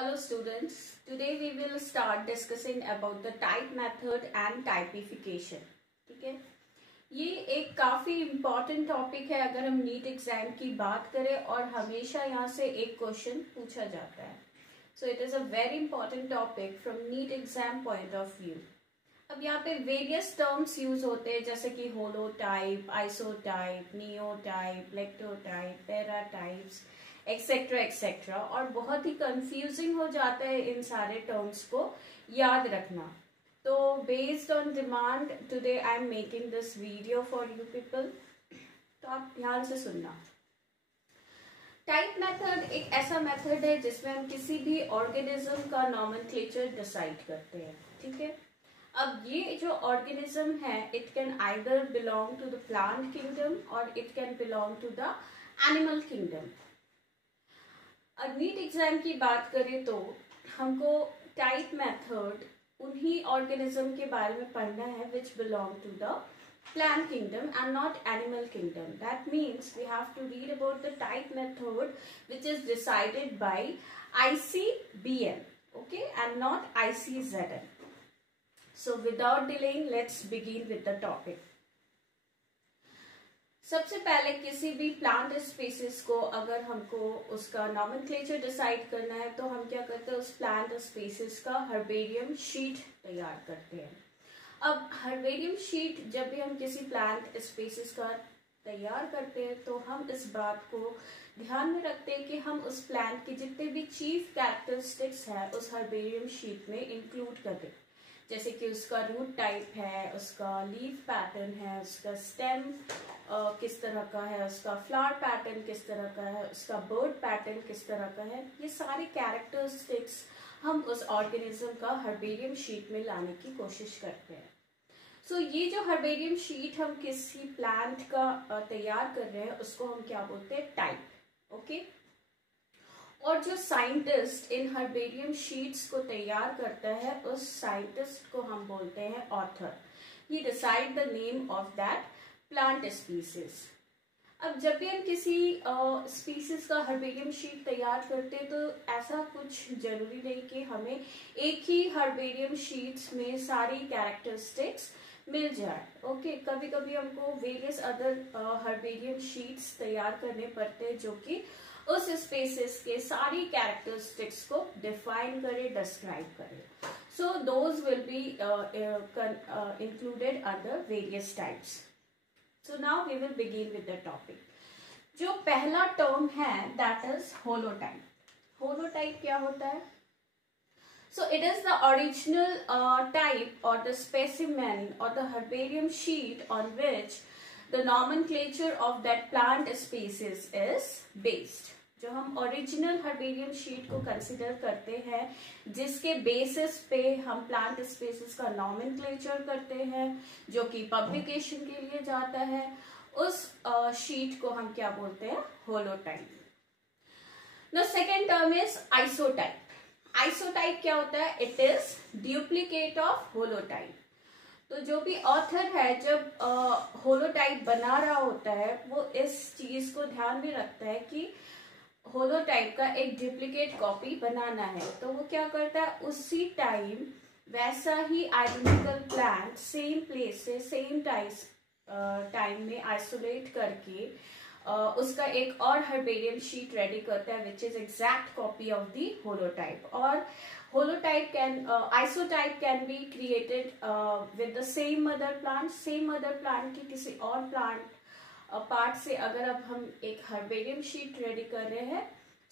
Hello students, today we will start discussing about the type method and typification. ठीक है, ये एक काफ़ी इम्पॉर्टेंट टॉपिक है अगर हम नीट एग्जाम की बात करें और हमेशा यहाँ से एक क्वेश्चन पूछा जाता है. So it is a very important topic from NEET exam point of view. अब यहाँ पे वेरियस टर्म्स यूज होते हैं जैसे कि holotype, isotype, neotype, lectotype, paratypes etcetera etcetera, और बहुत ही कंफ्यूजिंग हो जाता है इन सारे टर्म्स को याद रखना. तो based on demand today I am making this video for you people, तो आप ध्यान से सुनना. टाइप मेथड एक ऐसा मेथड है जिसमें हम किसी भी ऑर्गेनिज्म का नॉमेनक्लेचर डिसाइड करते हैं. ठीक है, अब ये जो ऑर्गेनिज्म है it can either belong to the plant kingdom और it can belong to the animal kingdom. अब नीट एग्जाम की बात करें तो हमको टाइप मेथड उन्हीं ऑर्गेनिज्म के बारे में पढ़ना है which belong to the plant kingdom and not animal kingdom. That means we have to read about the type method which is decided by ICBM, okay, and not ICZM. So without delaying, let's begin with the topic. सबसे पहले किसी भी plant species को अगर हमको उसका nomenclature decide करना है तो हम क्या करते हैं, उस प्लांट स्पीसीज का हर्बेरियम शीट तैयार करते हैं. अब हर्बेरियम शीट जब भी हम किसी प्लांट स्पीसीज का तैयार करते हैं तो हम इस बात को ध्यान में रखते हैं कि हम उस प्लांट की जितने भी चीफ कैरेक्टरिस्टिक्स हैं उस हर्बेरियम शीट में इंक्लूड कर दें. जैसे कि उसका रूट टाइप है, उसका लीफ पैटर्न है, उसका स्टेम किस तरह का है, उसका फ्लावर पैटर्न किस तरह का है, उसका बर्ड पैटर्न किस तरह का है. ये सारे कैरेक्टरिस्टिक्स हम उस ऑर्गेनिज्म का हर्बेरियम शीट में लाने की कोशिश करते हैं. सो ये जो हर्बेरियम शीट हम किसी प्लांट का तैयार कर रहे हैं उसको हम क्या बोलते हैं, टाइप. ओके, और जो साइंटिस्ट इन हर्बेरियम शीट्स को तैयार करता है उस साइंटिस्ट को हम बोलते हैं author. He decide the name of that plant species. अब जब भी हम किसी स्पीसीज का हर्बेरियम शीट तैयार करते हैं तो ऐसा कुछ जरूरी नहीं कि हमें एक ही हर्बेरियम शीट्स में सारी कैरेक्टरिस्टिक्स मिल जाए. ओके, कभी कभी हमको वेरियस अदर हर्बेरियम शीट्स तैयार करने पड़ते हैं जो कि उस स्पीसीज के सारी कैरेक्टरिस्टिक्स को डिफाइन करे, डिस्क्राइब करे. So those will be included under various types. So now we will begin with the topic. जो पहला टर्म है that is holotype. Holotype क्या होता है? So it is the original type or the specimen or the herbarium sheet on which the nomenclature of that plant species is based. जो हम original herbarium sheet को consider करते हैं जिसके basis पे हम प्लांट स्पीसीज का नॉमेनक्लेचर करते हैं जो कि पब्लिकेशन के लिए जाता है, उस शीट को हम क्या बोलते हैं, holotype. The second term is isotype. Isotype क्या होता है, it is duplicate of holotype. तो जो भी ऑथर है जब होलोटाइप बना रहा होता है वो इस चीज को ध्यान में रखता है कि होलोटाइप का एक डुप्लीकेट कॉपी बनाना है. तो वो क्या करता है, उसी टाइम वैसा ही आइडेंटिकल प्लांट सेम प्लेस से सेम टाइम में आइसोलेट करके उसका एक और हर्बेरियम शीट रेडी करता है which is exact copy of the holotype. और holotype isotype can be created with the same mother plant. Same mother plant की किसी और प्लांट पार्ट से अगर अब हम एक हर्बेरियम शीट रेडी कर रहे हैं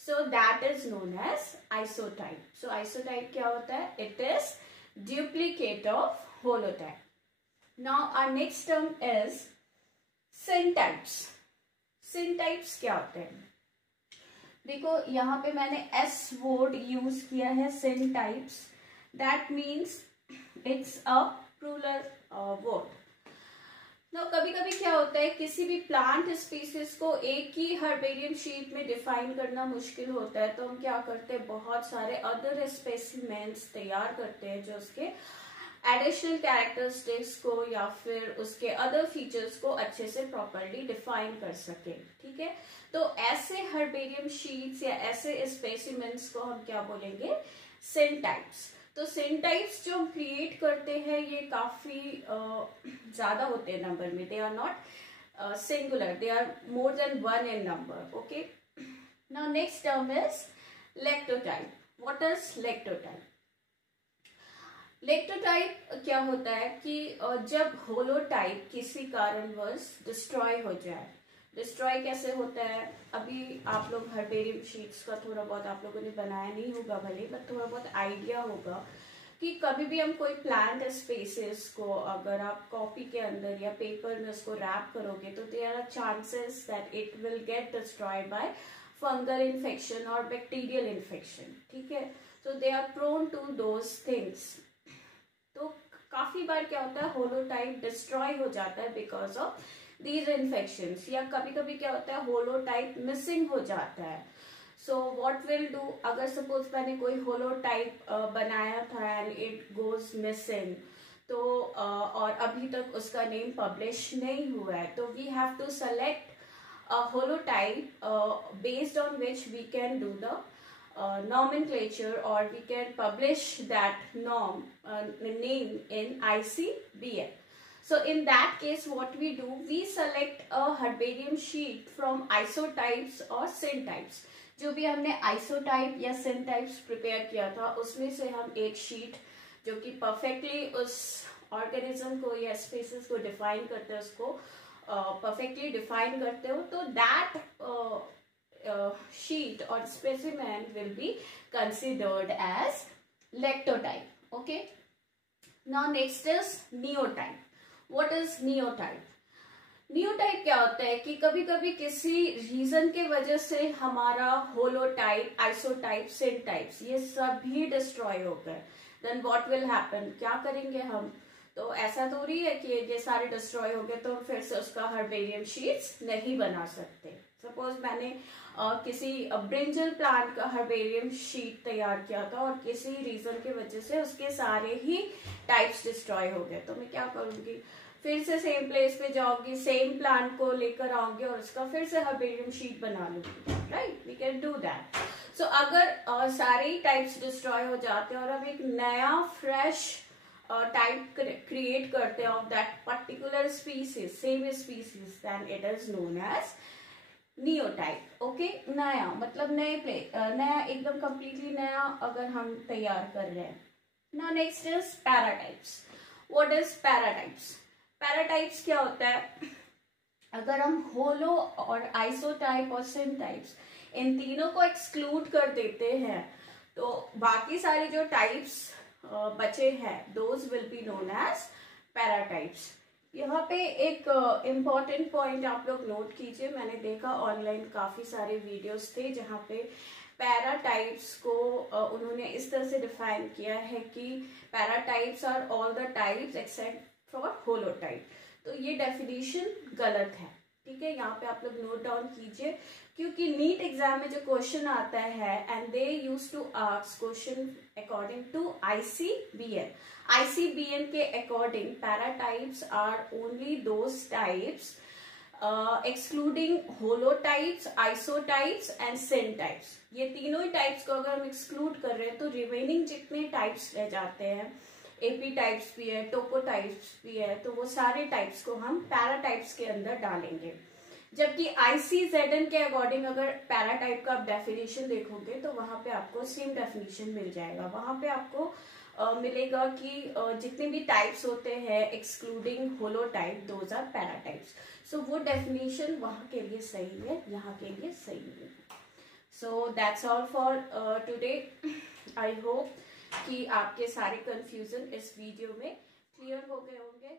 so that is known as isotype. So isotype क्या होता है, it is duplicate of holotype. Now our next term is syntypes. Syntypes क्या होते हैं, देखो यहाँ पे मैंने एस वर्ड यूज किया है, syntypes. That means it's a plural word. तो कभी कभी क्या होता है, किसी भी प्लांट स्पीसीज को एक ही हर्बेरियम शीट में डिफाइन करना मुश्किल होता है तो हम क्या करते हैं, बहुत सारे अदर स्पेसिमेंट्स तैयार करते हैं जो उसके एडिशनल कैरेक्टरिस्टिक्स को या फिर उसके अदर फीचर्स को अच्छे से प्रॉपरली डिफाइन कर सके. ठीक है, तो ऐसे हर्बेरियम शीट्स या ऐसे स्पेसिमेंट्स को हम क्या बोलेंगे, सिनटाइप्स। तो सिनटाइप्स जो हम क्रिएट करते हैं ये काफी ज्यादा होते हैं नंबर में, they are not singular, they are more than one in number. Okay, now next term is lectotype. What is lectotype? Lectotype क्या होता है कि जब होलोटाइप किसी कारणवश डिस्ट्रॉय हो जाए। डिस्ट्रॉय कैसे होता है? अभी आप लोग हर्बेरियम शीट्स का थोड़ा बहुत आप लोगों ने बनाया नहीं होगा भले, बट थोड़ा बहुत आइडिया होगा कि कभी भी हम कोई प्लांट स्पेसिस को अगर आप कॉपी के अंदर या पेपर में उसको रैप करोगे तो there are chances that it will get destroyed by fungal infection और बैक्टीरियल इन्फेक्शन। ठीक है, so they are prone to those things. तो काफी बार क्या होता है, होलोटाइप डिस्ट्रॉय हो जाता है बिकॉज ऑफ दीज इन्फेक्शंस, या कभी कभी क्या होता है होलोटाइप मिसिंग हो जाता है। सो व्हाट विल डू, अगर सपोज मैंने कोई होलोटाइप बनाया था एंड इट गोज मिसिंग, तो और अभी तक उसका नेम पब्लिश नहीं हुआ है, तो we have to select a holotype based on which we can do the nomenclature, or we can publish that name in ICBM. So in that case what we do, we select a herbarium sheet from isotypes or syntypes। जो भी हमने isotype या syntypes prepare किया था उसमें से हम एक शीट जो कि परफेक्टली उस ऑर्गेनिज्म को या स्पीसीज को डिफाइन करते हैं, उसको perfectly define करते हो, तो that sheet or specimen will be considered as lectotype. Okay, now next is neotype. What is neotype? न्यूटाइप क्या होता है कि कभी कभी किसी रीजन के वजह से हमारा होलोटाइप, आइसोटाइप, सिनटाइप्स ये सभी डिस्ट्रॉय हो गए, देन व्हाट विल हैपन, क्या करेंगे हम? तो ऐसा थोड़ी है कि ये सारे डिस्ट्रॉय हो गए तो फिर से उसका हर्बेरियम शीट्स नहीं बना सकते। सपोज मैंने किसी ब्रिंजल प्लांट का हर्बेरियम शीट तैयार किया था और किसी रीजन की वजह से उसके सारे ही टाइप्स डिस्ट्रॉय हो गए, तो मैं क्या करूंगी, फिर से सेम प्लेस पे जाऊंगी, सेम प्लांट को लेकर आऊंगी और उसका फिर से हर्बेरियम शीट बना लूंगी। Right, we can do that. So अगर सारे ही टाइप्स डिस्ट्रॉय हो जाते हैं और अब एक नया फ्रेश टाइप क्रिएट करते हैं of that particular species, same species, then it is known as neotype. Okay, नया मतलब नया एकदम कंप्लीटली नया अगर हम तैयार कर रहे हैं। Now next is paratypes. What is paratypes? Paratypes क्या होता है, अगर हम होलो और आइसोटाइप और सिनटाइप्स इन तीनों को एक्सक्लूड कर देते हैं तो बाकी सारे जो टाइप्स बचे हैं those will be known as paratypes. यहाँ पे एक इम्पॉर्टेंट पॉइंट आप लोग नोट कीजिए, मैंने देखा ऑनलाइन काफी सारे वीडियोस थे जहाँ पे पैराटाइप्स को उन्होंने इस तरह से डिफाइन किया है कि paratypes are all the types except for holotype. तो ये डेफिनेशन गलत है, ठीक है, यहाँ पे आप लोग नोट डाउन कीजिए, क्योंकि नीट एग्जाम में जो क्वेश्चन आता है and they use to ask question according to ICBN. ICBN के according paratypes are only those types excluding holotypes, isotypes and syntypes. ये तीनों ही टाइप्स को अगर हम एक्सक्लूड कर रहे हैं तो रिमेनिंग जितने टाइप्स रह जाते हैं, एपी टाइप्स भी है, टोपोटाइप्स भी है, तो वो सारे टाइप्स को हम पैराटाइप्स के अंदर डालेंगे। जबकि आईसीजेडएन के अकॉर्डिंग अगर पैराटाइप का आप डेफिनेशन देखोगे तो वहां पे आपको सेम डेफिनेशन मिल जाएगा। वहां पे आपको मिलेगा कि जितने भी टाइप्स होते हैं एक्सक्लूडिंग होलोटाइप दोज आर पैराटाइप्स। सो वो डेफिनेशन वहां के लिए सही है, यहाँ के लिए सही नहीं है। So that's all for today. I hope कि आपके सारे कंफ्यूजन इस वीडियो में क्लियर हो गए होंगे।